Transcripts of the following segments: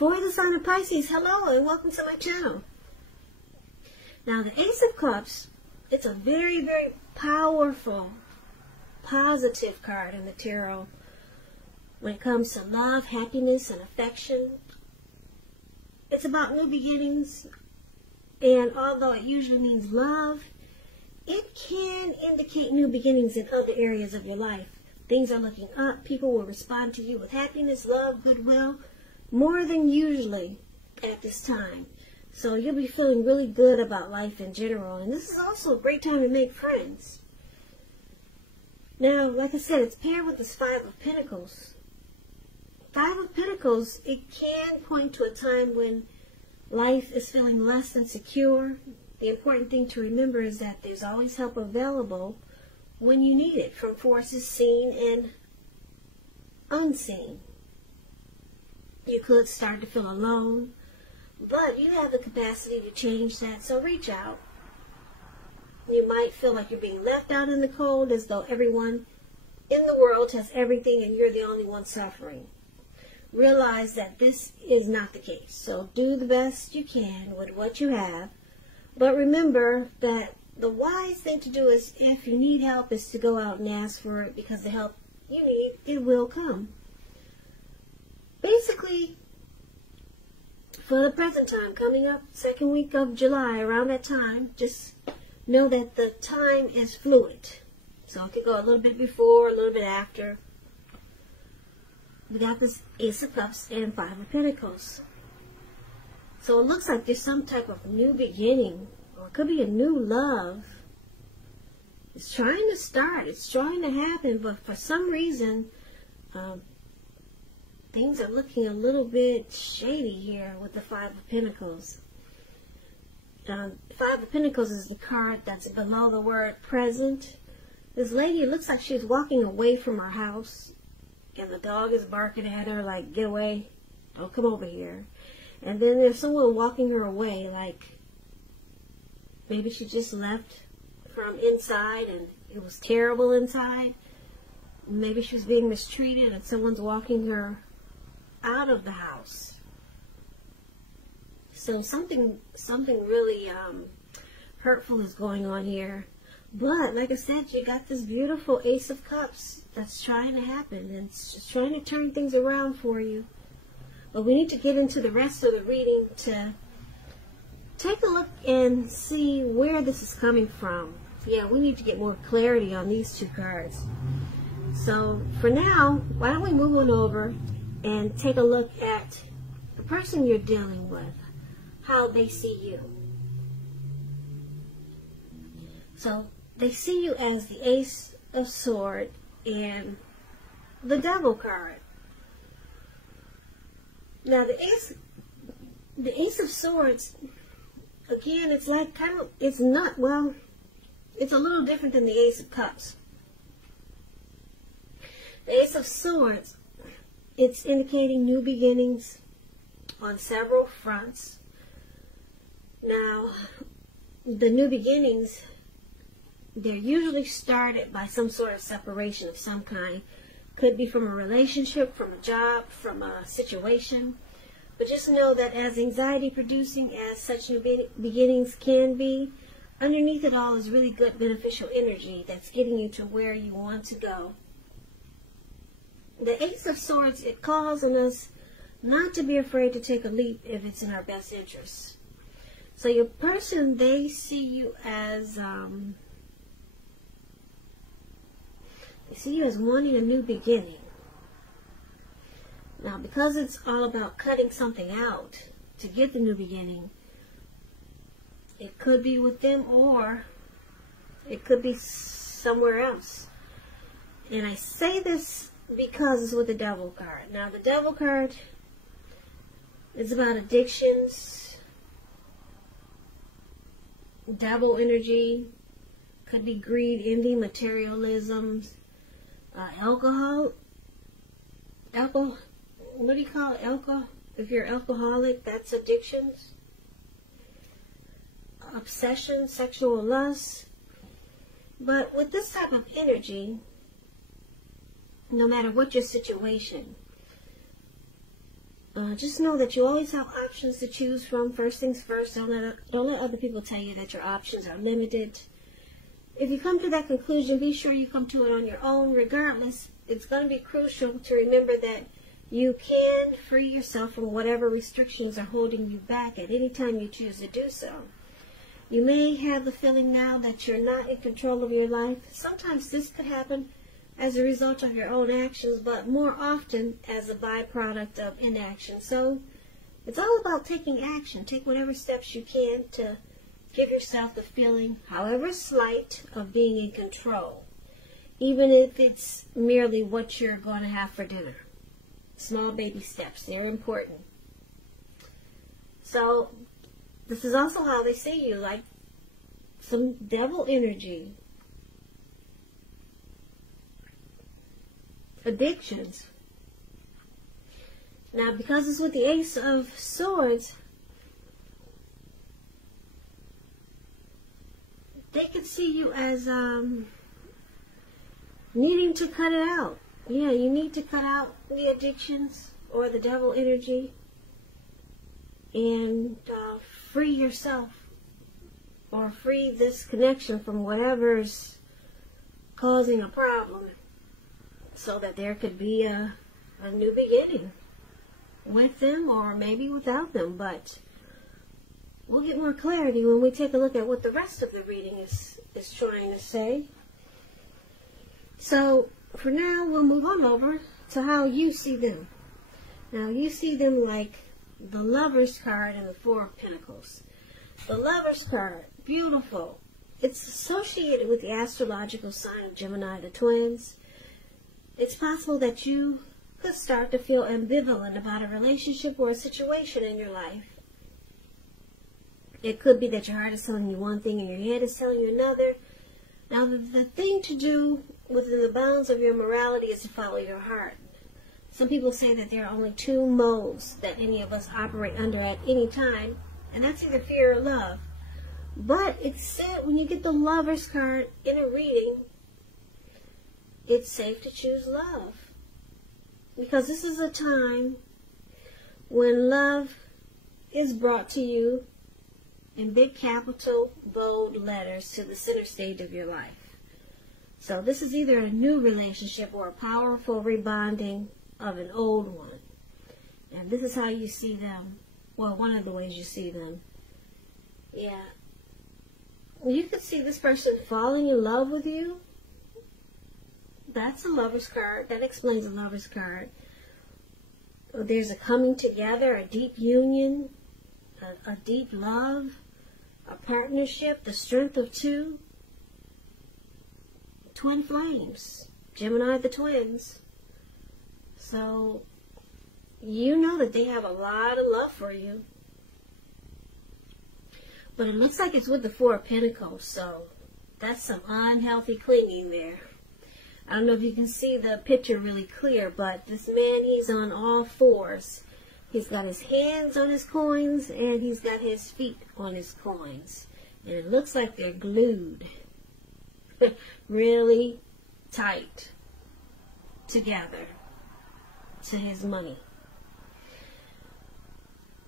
For the sign of Pisces, hello and welcome to my channel. Now the Ace of Cups, it's a very, very powerful, positive card in the tarot when it comes to love, happiness, and affection. It's about new beginnings, and although it usually means love, it can indicate new beginnings in other areas of your life. Things are looking up. People will respond to you with happiness, love, goodwill, more than usually at this time. So you'll be feeling really good about life in general. And this is also a great time to make friends. Now, like I said, it's paired with this Five of Pentacles. Five of Pentacles, it can point to a time when life is feeling less than secure. The important thing to remember is that there's always help available when you need it, from forces seen and unseen. You could start to feel alone, but you have the capacity to change that, so reach out. You might feel like you're being left out in the cold, as though everyone in the world has everything and you're the only one suffering. Realize that this is not the case, so do the best you can with what you have. But remember that the wise thing to do is, if you need help, is to go out and ask for it, because the help you need, it will come. Basically, for the present time, coming up second week of July, around that time, just know that the time is fluid. So it could go a little bit before, a little bit after. We got this Ace of Cups and Five of Pentacles. So it looks like there's some type of new beginning, or it could be a new love. It's trying to start, it's trying to happen, but for some reason, things are looking a little bit shady here with the Five of Pentacles. Five of Pentacles is the card that's below the word present. This lady, it looks like she's walking away from her house, and the dog is barking at her like, get away, don't come over here. And then there's someone walking her away, like maybe she just left from inside and it was terrible inside. Maybe she was being mistreated and someone's walking her out of the house. So something really hurtful is going on here. But like I said, you got this beautiful Ace of Cups that's trying to happen, and it's just trying to turn things around for you. But we need to get into the rest of the reading to take a look and see where this is coming from. Yeah, we need to get more clarity on these two cards. So for now, why don't we move on over and take a look at the person you're dealing with, how they see you. So they see you as the Ace of Swords and the Devil card. Now the Ace of Swords, again, it's like it's not, well, it's a little different than the Ace of Cups. The Ace of Swords, it's indicating new beginnings on several fronts. Now, the new beginnings, they're usually started by some sort of separation of some kind. Could be from a relationship, from a job, from a situation. But just know that as anxiety producing as such new beginnings can be, underneath it all is really good beneficial energy that's getting you to where you want to go. The Ace of Swords, it calls on us not to be afraid to take a leap if it's in our best interest. So your person, they see you as wanting a new beginning. Now, because it's all about cutting something out to get the new beginning, it could be with them or it could be somewhere else. And I say this because it's with the Devil card. Now, the Devil card is about addictions, devil energy, could be greed, envy, materialism, alcohol, what do you call it? Alcohol? If you're alcoholic, that's addictions. Obsession, sexual lust. But with this type of energy, no matter what your situation, just know that you always have options to choose from. First things first, don't let other people tell you that your options are limited. If you come to that conclusion, be sure you come to it on your own. Regardless, it's going to be crucial to remember that you can free yourself from whatever restrictions are holding you back at any time you choose to do so. You may have the feeling now that you're not in control of your life. Sometimes this could happen as a result of your own actions, but more often as a byproduct of inaction. So it's all about taking action. Take whatever steps you can to give yourself the feeling, however slight, of being in control, even if it's merely what you're going to have for dinner. Small baby steps, they're important. So this is also how they see you, like some devil energy. Addictions. Now, because it's with the Ace of Swords, they could see you as needing to cut it out. Yeah, you need to cut out the addictions or the devil energy and free yourself, or free this connection from whatever's causing a problem, so that there could be a new beginning with them, or maybe without them. But we'll get more clarity when we take a look at what the rest of the reading is trying to say. So for now, we'll move on over to how you see them. Now, you see them like the Lover's card and the Four of Pentacles. The Lover's card, beautiful. It's associated with the astrological sign of Gemini, the twins. It's possible that you could start to feel ambivalent about a relationship or a situation in your life. It could be that your heart is telling you one thing and your head is telling you another. Now, the thing to do within the bounds of your morality is to follow your heart. Some people say that there are only two modes that any of us operate under at any time, and that's either fear or love. But it's said when you get the Lover's card in a reading, it's safe to choose love, because this is a time when love is brought to you in big capital bold letters to the center stage of your life. So this is either a new relationship or a powerful rebonding of an old one. And this is how you see them. Well, one of the ways you see them. Yeah. You could see this person falling in love with you. That's a Lover's card. That explains a Lover's card. There's a coming together, a deep union, a deep love, a partnership, the strength of two. Twin flames. Gemini, the twins. So, you know that they have a lot of love for you. But it looks like it's with the Four of Pentacles, so that's some unhealthy clinging there. I don't know if you can see the picture really clear, but this man, he's on all fours. He's got his hands on his coins, and he's got his feet on his coins. And it looks like they're glued really tight together to his money.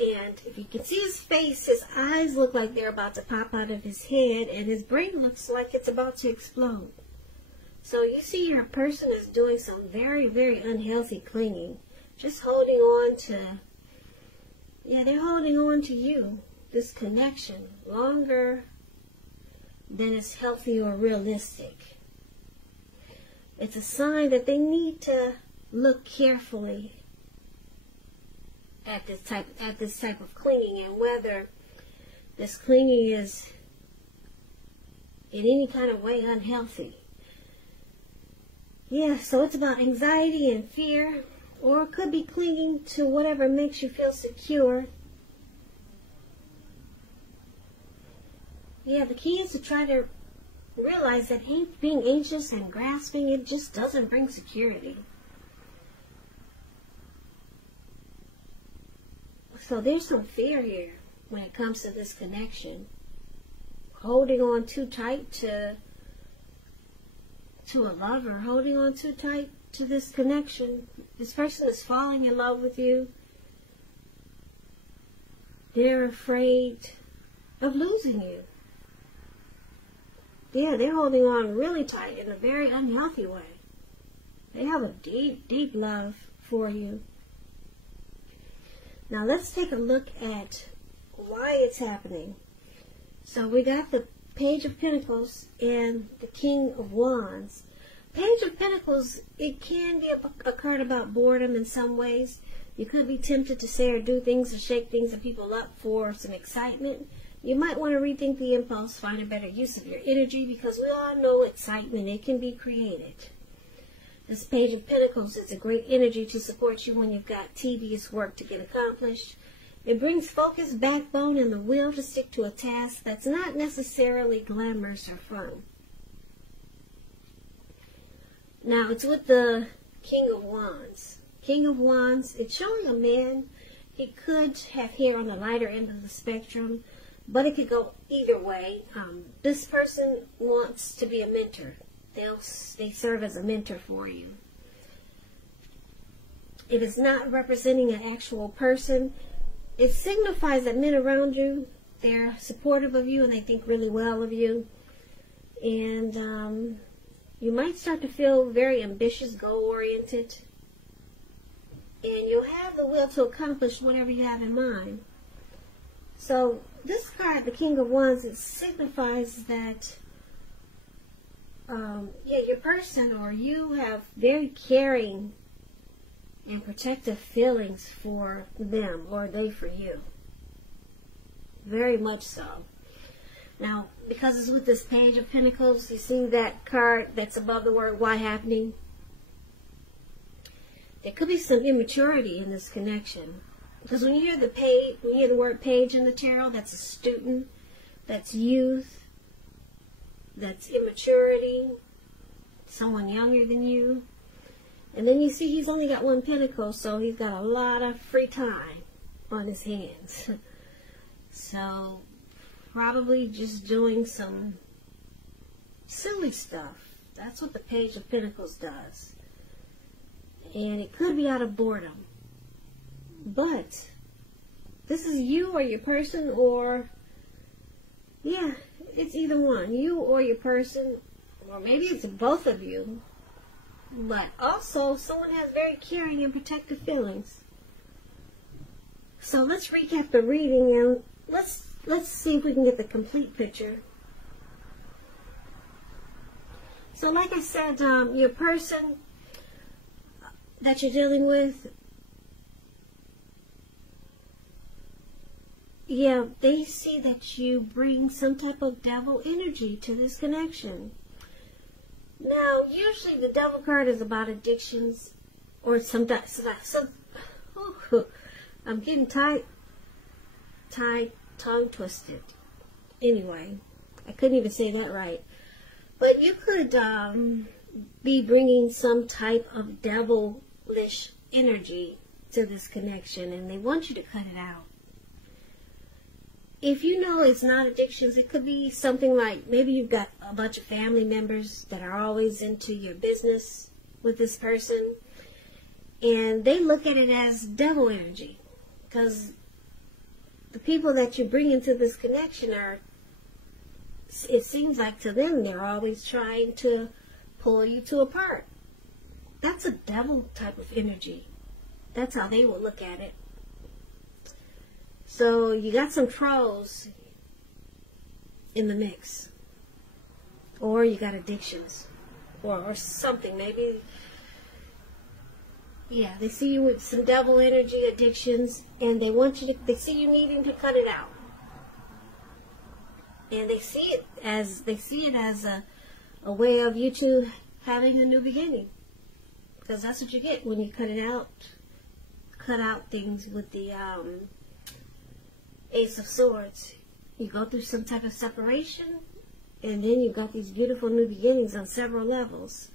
And if you can see his face, his eyes look like they're about to pop out of his head, and his brain looks like it's about to explode. So you see your person is doing some very, very unhealthy clinging. Just holding on to, yeah, they're holding on to you, this connection, longer than is healthy or realistic. It's a sign that they need to look carefully at this type of clinging, and whether this clinging is in any kind of way unhealthy. Yeah, so it's about anxiety and fear, or it could be clinging to whatever makes you feel secure. Yeah, the key is to try to realize that being anxious and grasping, it just doesn't bring security. So there's some fear here when it comes to this connection. Holding on too tight to a lover, holding on too tight to this connection. This person is falling in love with you. they're afraid of losing you. Yeah, they're holding on really tight in a very unhealthy way. They have a deep, deep love for you. Now let's take a look at why it's happening. So we got the Page of Pentacles and the King of Wands. Page of Pentacles, it can be a card about boredom in some ways. You could be tempted to say or do things or shake things and people up for some excitement. You might want to rethink the impulse, find a better use of your energy, because we all know excitement, it can be created. This Page of Pentacles is a great energy to support you when you've got tedious work to get accomplished. It brings focus, backbone, and the will to stick to a task that's not necessarily glamorous or fun. Now, it's with the King of Wands. King of Wands, it's showing a man. He could have hair on the lighter end of the spectrum, but it could go either way. This person wants to be a mentor. They serve as a mentor for you. It is not representing an actual person. It signifies that men around you, they're supportive of you and they think really well of you. And you might start to feel very ambitious, goal-oriented. And you'll have the will to accomplish whatever you have in mind. So this card, the King of Wands, it signifies that your person or you have very caring and protective feelings for them, or they for you. Very much so. Now, because it's with this Page of Pentacles, you see that card that's above the word "why" happening? There could be some immaturity in this connection. Because when you hear the word page in the tarot, that's a student, that's youth, that's immaturity, someone younger than you. And then you see he's only got one pentacle, so he's got a lot of free time on his hands. So probably just doing some silly stuff. That's what the Page of Pentacles does. And it could be out of boredom. But this is you or your person, or yeah, it's either one. You or your person, or maybe it's both of you. But also, someone has very caring and protective feelings. So let's recap the reading and let's see if we can get the complete picture. So like I said, your person that you're dealing with, yeah, they see that you bring some type of devil energy to this connection. Now, usually the devil card is about addictions or some I'm getting tongue twisted. Anyway, I couldn't even say that right. But you could be bringing some type of devilish energy to this connection, and they want you to cut it out. If you know it's not addictions, it could be something like maybe you've got a bunch of family members that are always into your business with this person, and they look at it as devil energy, because the people that you bring into this connection are, it seems like to them, they're always trying to pull you two apart. That's a devil type of energy. That's how they will look at it. So you got some trolls in the mix, or you got addictions, or something. Maybe, yeah, they see you with some devil energy, addictions, and they want you to. They see you needing to cut it out, and they see it as a way of you two having a new beginning, because that's what you get when you cut it out. Cut out things with the Ace of Swords. You go through some type of separation, and then you got these beautiful new beginnings on several levels.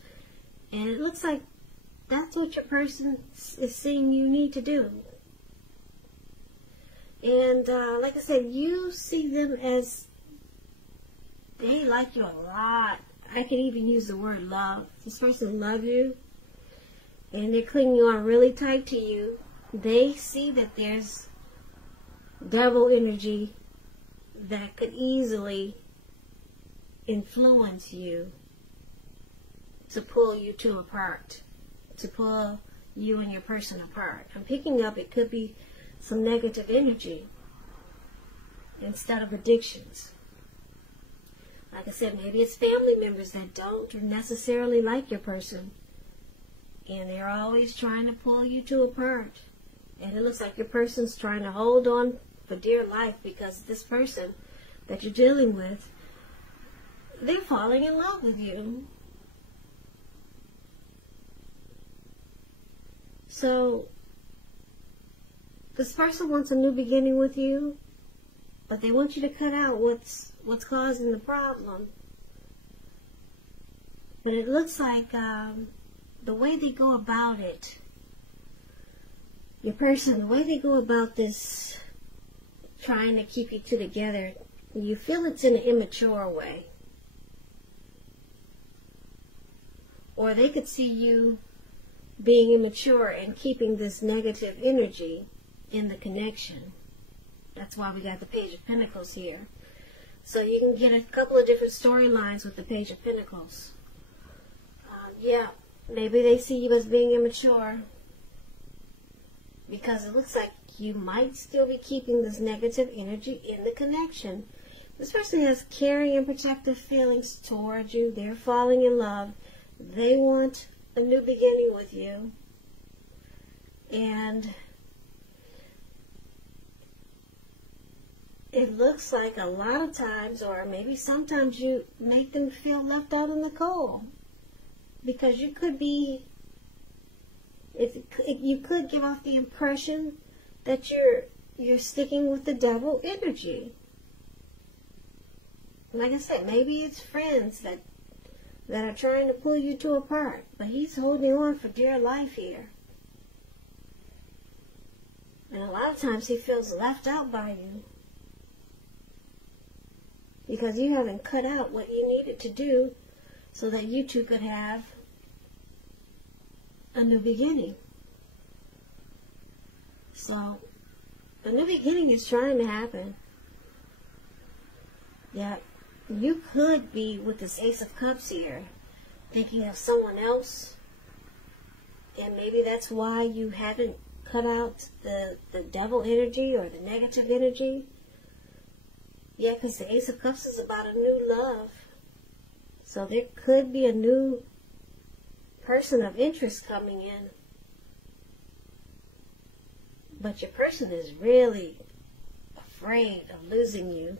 And it looks like that's what your person is seeing you need to do. And like I said, you see them as they like you a lot. I can even use the word love. This person loves you, and they're clinging on really tight to you. They see that there's devil energy that could easily influence you to pull you two apart, to pull you and your person apart. I'm picking up it could be some negative energy instead of addictions. Like I said, maybe it's family members that don't necessarily like your person, and they're always trying to pull you two apart. And it looks like your person's trying to hold on for dear life because this person that you're dealing with, they're falling in love with you. So, this person wants a new beginning with you, but they want you to cut out what's causing the problem. But it looks like the way they go about it, your person, the way they go about this, trying to keep you two together, you feel it's in an immature way. Or they could see you being immature and keeping this negative energy in the connection. That's why we got the Page of Pentacles here. So you can get a couple of different storylines with the Page of Pentacles. Yeah, maybe they see you as being immature because it looks like you might still be keeping this negative energy in the connection. This person has caring and protective feelings towards you. They're falling in love. They want a new beginning with you. And it looks like a lot of times, or maybe sometimes, you make them feel left out in the cold. Because you could be, you could give off the impression that you're sticking with the devil energy. Like I said, maybe it's friends that are trying to pull you two apart, but he's holding on for dear life here. And a lot of times he feels left out by you because you haven't cut out what you needed to do so that you two could have a new beginning. So, a new beginning is trying to happen. Yeah, you could be, with this Ace of Cups here, thinking of someone else, and maybe that's why you haven't cut out the devil energy or the negative energy. Yeah, because the Ace of Cups is about a new love. So there could be a new person of interest coming in. But your person is really afraid of losing you.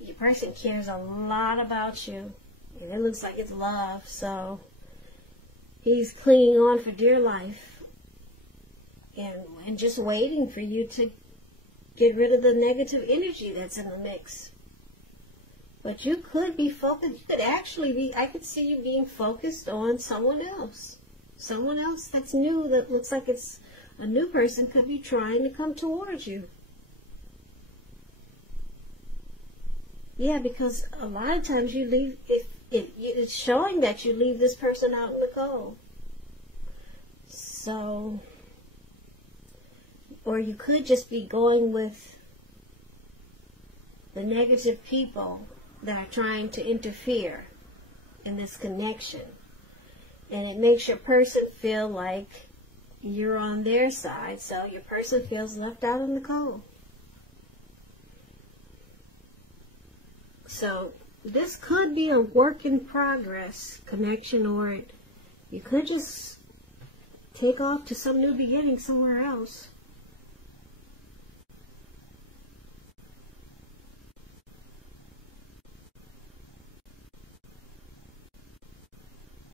Your person cares a lot about you. And it looks like it's love. So he's clinging on for dear life. And just waiting for you to get rid of the negative energy that's in the mix. But you could be focused, you could actually be, I could see you being focused on someone else. Someone else that's new, that looks like it's a new person, could be trying to come towards you. Yeah, because a lot of times you leave, it's showing that you leave this person out in the cold. So, or you could just be going with the negative people that are trying to interfere in this connection. And it makes your person feel like you're on their side, so your person feels left out in the cold. So this could be a work in progress connection, or you could just take off to some new beginning somewhere else.